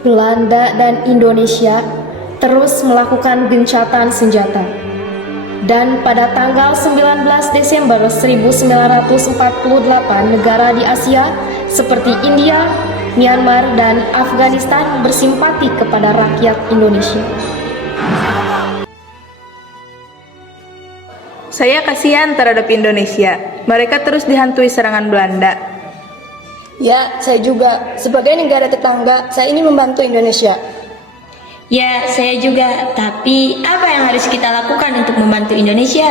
Belanda dan Indonesia terus melakukan gencatan senjata. Dan pada tanggal 19 Desember 1948, negara di Asia seperti India, Myanmar, dan Afghanistan bersimpati kepada rakyat Indonesia. Saya kasihan terhadap Indonesia. Mereka terus dihantui serangan Belanda. Ya, saya juga. Sebagai negara tetangga, saya ingin membantu Indonesia. Ya, saya juga. Tapi apa yang harus kita lakukan untuk membantu Indonesia?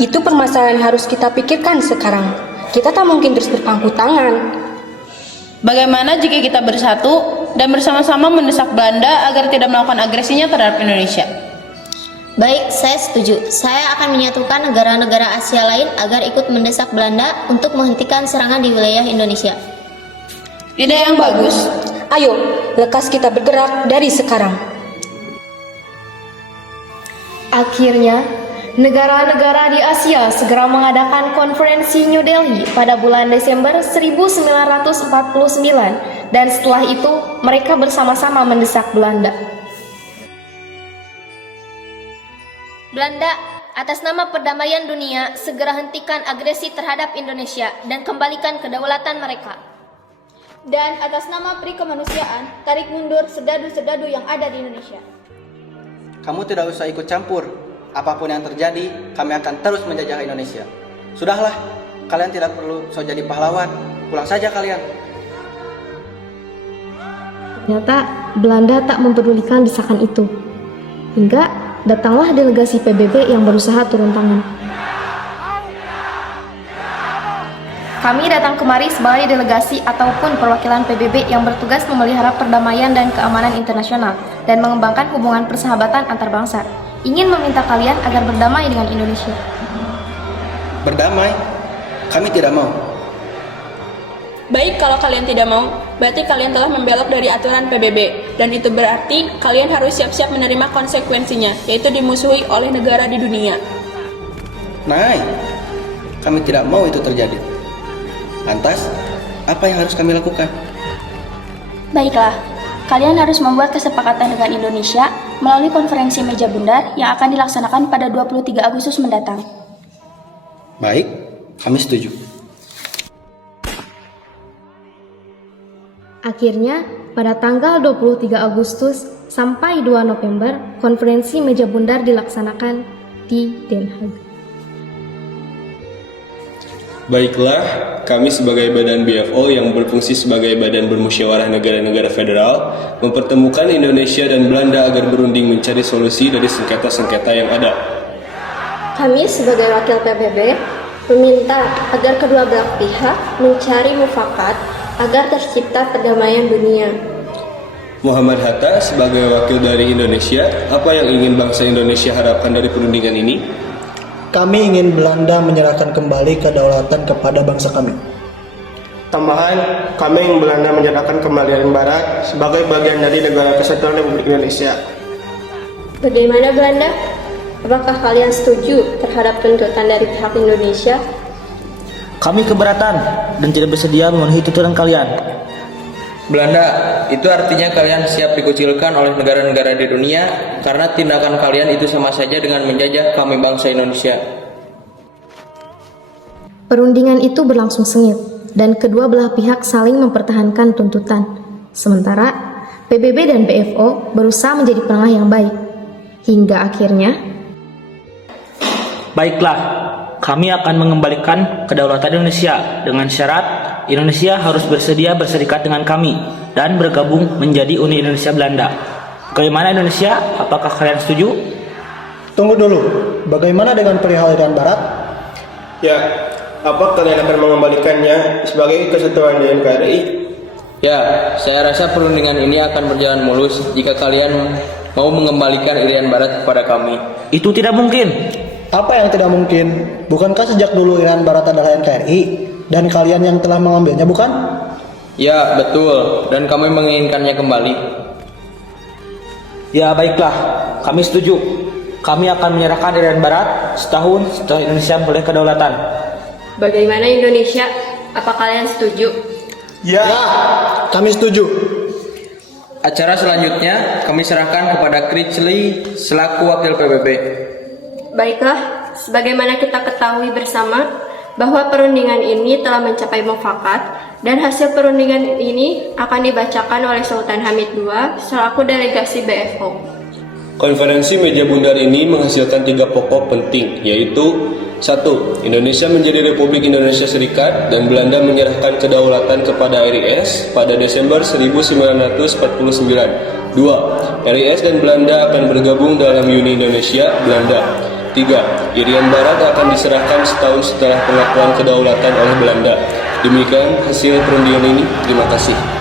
Itu permasalahan yang harus kita pikirkan sekarang. Kita tak mungkin terus berpangku tangan. Bagaimana jika kita bersatu dan bersama-sama mendesak Belanda agar tidak melakukan agresinya terhadap Indonesia? Baik, saya setuju. Saya akan menyatukan negara-negara Asia lain agar ikut mendesak Belanda untuk menghentikan serangan di wilayah Indonesia. Ide yang bagus. Ayo, lekas kita bergerak dari sekarang. Akhirnya, negara-negara di Asia segera mengadakan konferensi New Delhi pada bulan Desember 1949, dan setelah itu mereka bersama-sama mendesak Belanda. Belanda, atas nama perdamaian dunia, segera hentikan agresi terhadap Indonesia dan kembalikan kedaulatan mereka. Dan atas nama peri kemanusiaan, tarik mundur serdadu-serdadu yang ada di Indonesia. Kamu tidak usah ikut campur. Apapun yang terjadi, kami akan terus menjajah Indonesia. Sudahlah, kalian tidak perlu so jadi pahlawan. Pulang saja kalian. Ternyata Belanda tak mempedulikan desakan itu. Hingga datanglah delegasi PBB yang berusaha turun tangan. Kami datang kemari sebagai delegasi ataupun perwakilan PBB yang bertugas memelihara perdamaian dan keamanan internasional dan mengembangkan hubungan persahabatan antar bangsa. Ingin meminta kalian agar berdamai dengan Indonesia. Berdamai? Kami tidak mau. Baik, kalau kalian tidak mau, berarti kalian telah membelok dari aturan PBB. Dan itu berarti kalian harus siap-siap menerima konsekuensinya, yaitu dimusuhi oleh negara di dunia. Nah, kami tidak mau itu terjadi. Lantas, apa yang harus kami lakukan? Baiklah, kalian harus membuat kesepakatan dengan Indonesia melalui konferensi meja bundar yang akan dilaksanakan pada 23 Agustus mendatang. Baik, kami setuju. Akhirnya, pada tanggal 23 Agustus sampai 2 November, konferensi meja bundar dilaksanakan di Den Haag. Baiklah, kami sebagai badan BFO yang berfungsi sebagai badan bermusyawarah negara-negara federal mempertemukan Indonesia dan Belanda agar berunding mencari solusi dari sengketa-sengketa yang ada. Kami sebagai wakil PBB meminta agar kedua belah pihak mencari mufakat agar tercipta perdamaian dunia. Muhammad Hatta sebagai wakil dari Indonesia, apa yang ingin bangsa Indonesia harapkan dari perundingan ini? Kami ingin Belanda menyerahkan kembali kedaulatan kepada bangsa kami. Tambahan, kami ingin Belanda menyerahkan kembali Irian Barat sebagai bagian dari Negara Kesatuan Republik Indonesia. Bagaimana Belanda? Apakah kalian setuju terhadap tuntutan dari pihak Indonesia? Kami keberatan dan tidak bersedia memenuhi tuntutan kalian. Belanda, itu artinya kalian siap dikucilkan oleh negara-negara di dunia karena tindakan kalian itu sama saja dengan menjajah kami bangsa Indonesia. Perundingan itu berlangsung sengit dan kedua belah pihak saling mempertahankan tuntutan. Sementara PBB dan BFO berusaha menjadi penengah yang baik. Hingga akhirnya, Baiklah, kami akan mengembalikan kedaulatan Indonesia dengan syarat Indonesia harus bersedia berserikat dengan kami dan bergabung menjadi Uni Indonesia Belanda. Bagaimana Indonesia? Apakah kalian setuju? Tunggu dulu, bagaimana dengan perihal Irian Barat? Ya, apa kalian akan mengembalikannya sebagai kesatuan di NKRI? Ya, saya rasa perundingan ini akan berjalan mulus jika kalian mau mengembalikan Irian Barat kepada kami. Itu tidak mungkin. Apa yang tidak mungkin? Bukankah sejak dulu Irian Barat adalah NKRI dan kalian yang telah mengambilnya, bukan? Ya, betul, dan kami menginginkannya kembali. Ya, baiklah, kami setuju. Kami akan menyerahkan Irian Barat setahun setelah Indonesia memperoleh kedaulatan. Bagaimana Indonesia? Apa kalian setuju? Ya, kami setuju. Acara selanjutnya kami serahkan kepada Critchley selaku wakil PBB. Baiklah, sebagaimana kita ketahui bersama bahwa perundingan ini telah mencapai mufakat dan hasil perundingan ini akan dibacakan oleh Sultan Hamid II selaku delegasi BFO. Konferensi meja bundar ini menghasilkan 3 pokok penting, yaitu 1. Indonesia menjadi Republik Indonesia Serikat dan Belanda menyerahkan kedaulatan kepada RIS pada Desember 1949. 2. RIS dan Belanda akan bergabung dalam Uni Indonesia Belanda. 3. Irian Barat akan diserahkan setahun setelah pengakuan kedaulatan oleh Belanda. Demikian hasil perundingan ini. Terima kasih.